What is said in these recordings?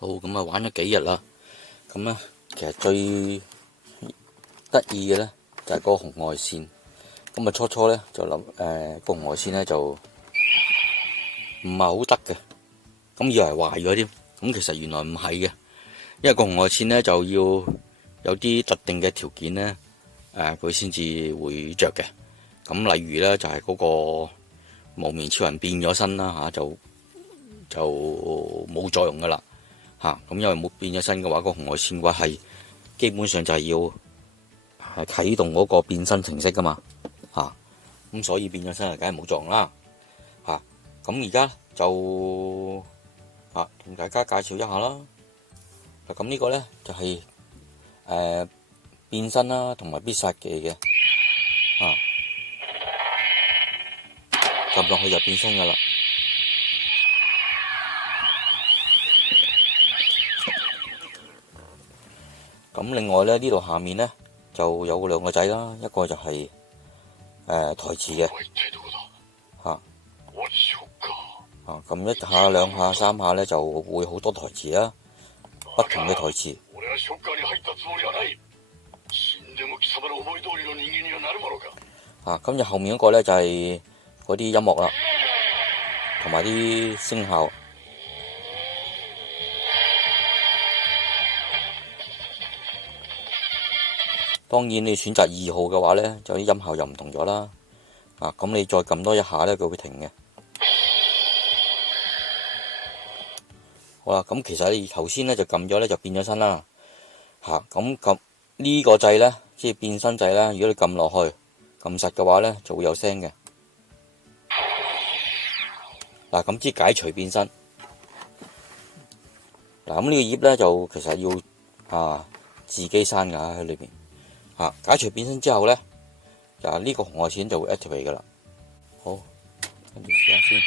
好，咁啊玩咗幾日啦，咁咧其實最得意嘅咧就係個紅外線。咁啊初咧就諗個紅外線咧就唔係好得嘅，咁以為壞咗添。咁其實原來唔係嘅，因為個紅外線咧就要有啲特定嘅條件咧，佢先至會着嘅。咁例如咧就係嗰個無面超人變咗身啦嚇，就冇作用噶啦嚇。咁因為冇變咗身嘅話，個紅外線嘅話係基本上就係要啟動嗰個變身程式噶嘛嚇。咁所以變咗身係梗係冇作用啦嚇。咁而家就同大家介紹一下啦。咁呢個咧就係變身啦，同埋必殺技嘅撳落去就變身噶啦。咁另外咧呢度下面咧就有兩個仔啦，一個就係台詞嘅撳一下、兩下、三下咧就會好多台詞啦，不同嘅台詞。咁就後面嗰個咧就係嗰啲音樂啦，同埋啲聲效。當然你選擇2號嘅話咧，就啲音效又唔同咗啦。咁你再撳多一下咧，佢會停嘅。好啦，咁其實你頭先咧就撳咗咧就變咗身啦。咁撳呢個掣咧，即係變身掣咧，如果你撳落去撳實嘅話咧，就會有聲嘅。咁即係解除變身。咁呢個頁咧就其實要自己刪㗎喺裏邊。解除變身之後咧，呢個紅外線就會 activate 噶啦。好，跟住試下先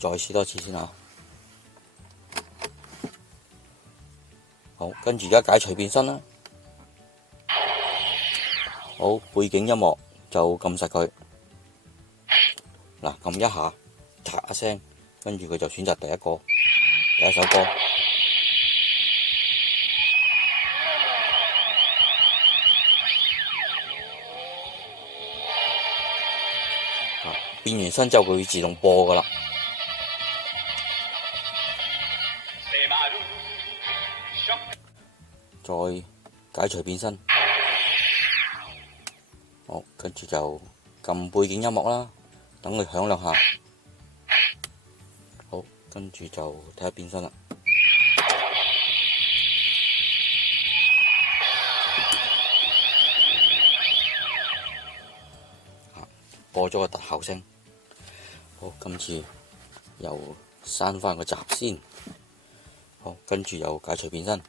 再試多次先嚇。好，跟住而家解除變身啦。好，背景音樂就撳實佢。撳一下，嚓一聲，跟住佢就選擇第一首歌。變完身之後佢會自動播噶啦。再解除變身。好，跟住就撳背景音樂啦，等佢響兩下。好，跟住就睇下變身啦。播咗個特效聲。好，今次又刪翻個閘先。好，跟住又解除變身。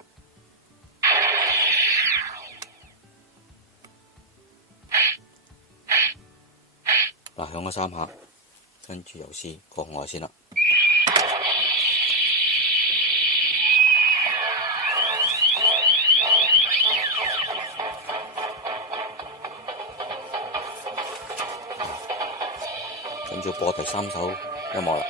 響咗3下，跟住又試個紅外線啦。跟住播第3首音樂啦。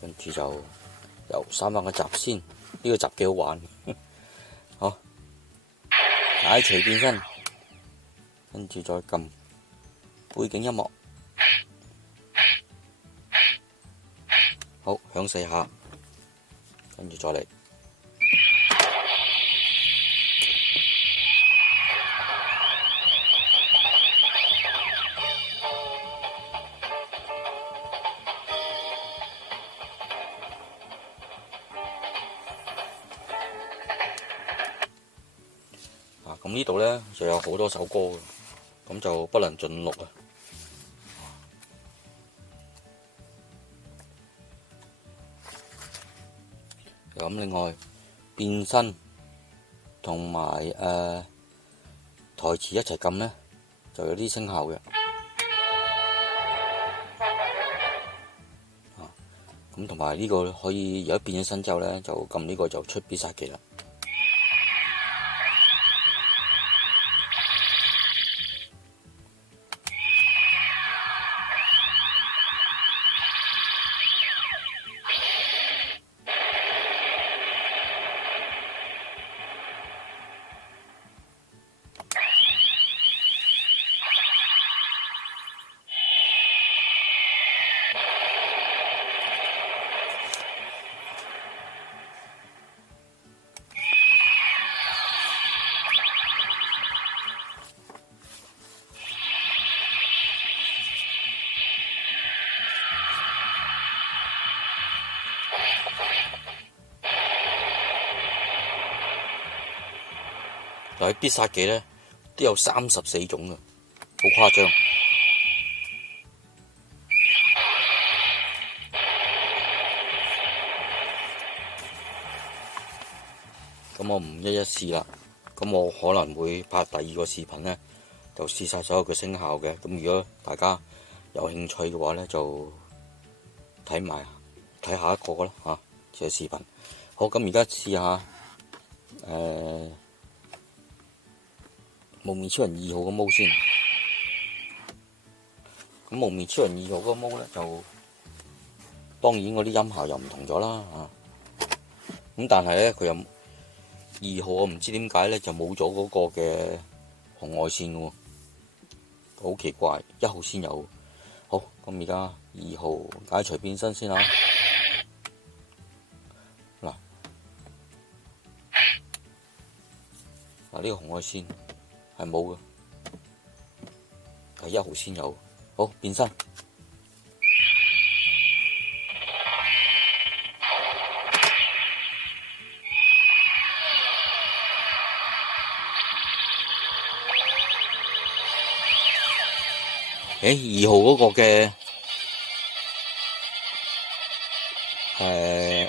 跟住就又刪翻個閘先，呢個閘幾好玩。好，解除變身，跟住再撳背景音樂。好，響4下，跟住再嚟。咁呢度咧就有好多首歌嘅，咁就不能盡錄啊。咁另外變身同埋台詞一齊撳咧，就有啲聲效嘅。咁咁同埋呢個可以有一變咗身之後咧，就撳呢個就出必殺技啦。嗱，必殺技咧都有34種嘅，好誇張。咁我唔一一試啦，咁我可能會拍第二個視頻咧，就試晒所有嘅聲效嘅。咁如果大家有興趣嘅話咧，就睇下一個啦嚇，嘅視頻。好，咁而家試下幪面超人2號嘅毛先。咁幪面超人2號嗰個毛咧，就當然嗰啲音效又唔同咗啦嚇。咁但係咧，佢又2號我唔知點解咧就冇咗嗰個嘅紅外線喎，好奇怪，1號先有。好，咁而家2號解除變身先嚇。嗱，呢個紅外線係冇嘅，係1號先有。好，變身。2號嗰個嘅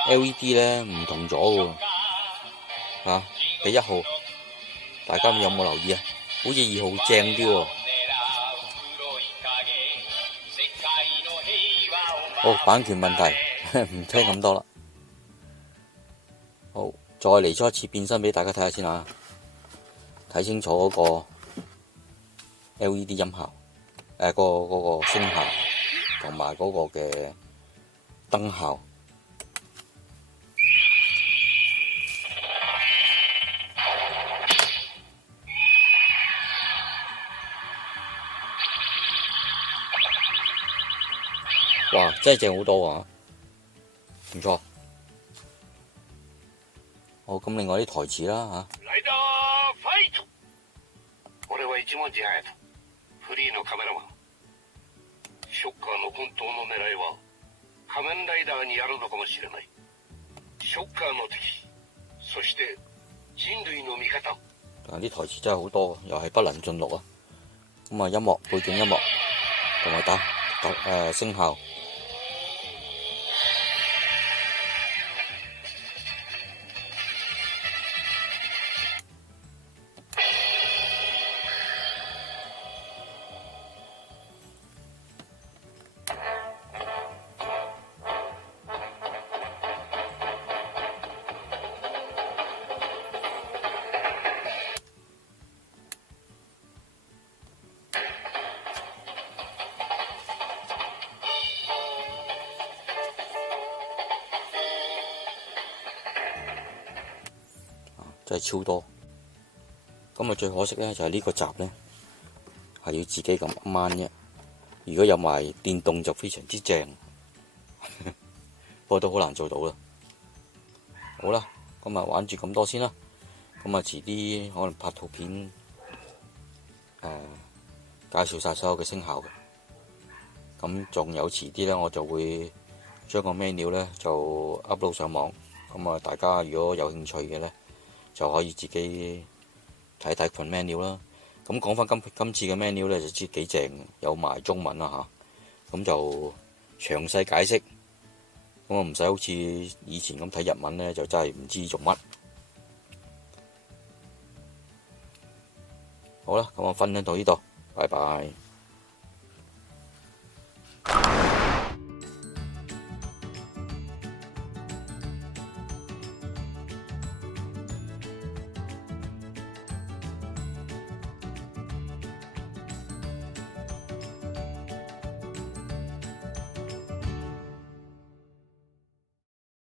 LED 咧唔同咗喎，嚇比1號。大家有冇留意啊？好似2號正啲喎。好，版權問題，唔聽咁多啦。好，再嚟咗一次變身俾大家睇下先啊！睇清楚嗰個 LED 音效，嗰個聲效同埋嗰個嘅燈效。哇！真係正好多啊，唔錯。好，咁另外啲台詞啦嚇。ライダーファイト！俺は一文字隼人、フリーのカメラマン。ショッカーの本当の狙いは仮面ライダーにあるのかもしれない。ショッカーの敵、そして人類の味方。啲台詞真係好多，又係不能盡錄啊。咁啊，音樂背景音樂同埋聲效。真係超多，咁啊最可惜咧就係呢個閘咧係要自己咁掹嘅，如果有埋電動就非常之正，不過都好難做到啦。好啦，咁啊玩住咁多先啦，咁啊遲啲可能拍圖片介紹晒所有嘅聲效嘅，咁仲有遲啲咧我就會將個 menu 咧就 upload 上網，咁啊大家如果有興趣嘅咧，就可以自己睇睇份 menu 啦。咁講翻今次嘅 menu 咧，就知幾正，有埋中文啦嚇。咁就詳細解釋，咁我唔使好似以前咁睇日文咧，就真係唔知做乜。好啦，咁我分享到呢度，拜拜。